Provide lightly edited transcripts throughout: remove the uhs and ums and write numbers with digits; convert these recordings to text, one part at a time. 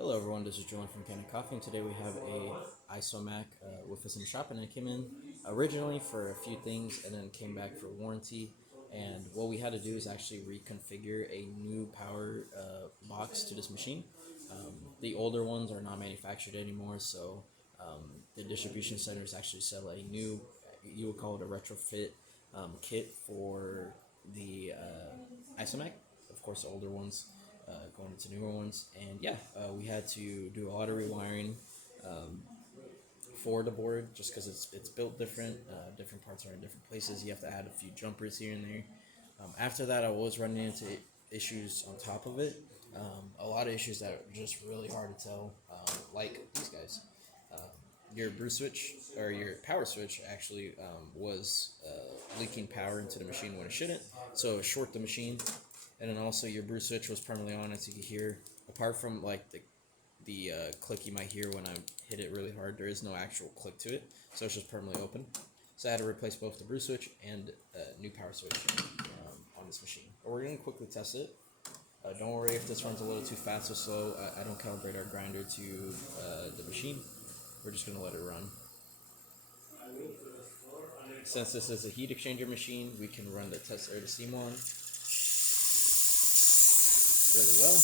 Hello everyone, this is Julian from Kanen Coffee, and today we have a Isomac with us in the shop, and it came in originally for a few things and then came back for warranty. And what we had to do is actually reconfigure a new power box to this machine. The older ones are not manufactured anymore, so the distribution centers actually sell a new, you would call it a retrofit kit for the Isomac. Of course, the older ones going into newer ones. And yeah, we had to do a lot of rewiring um, for the board just because it's built different. Different parts are in different places. You have to add a few jumpers here and there. After that, I was running into issues on top of it. A lot of issues that are just really hard to tell, like these guys. Um, your brew switch or your power switch actually was leaking power into the machine when it shouldn't, so it short the machine. And then also your brew switch was permanently on, as you can hear. Apart from like the click you might hear when I hit it really hard, there is no actual click to it, so it's just permanently open. So I had to replace both the brew switch and new power switch on this machine. But we're gonna quickly test it. Don't worry if this runs a little too fast or slow. I don't calibrate our grinder to the machine. We're just gonna let it run. Since this is a heat exchanger machine, we can run the test air to steam on really well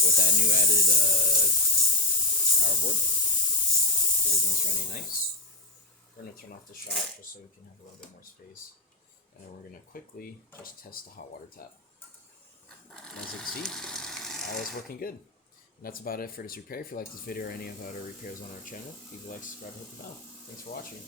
with that new added power board. Everything's running nice. We're going to turn off the shop just so we can have a little bit more space. And then we're going to quickly just test the hot water tap. And as you can see, all is working good. And that's about it for this repair. If you like this video or any of our other repairs on our channel, leave a like, subscribe, and hit the bell. Thanks for watching.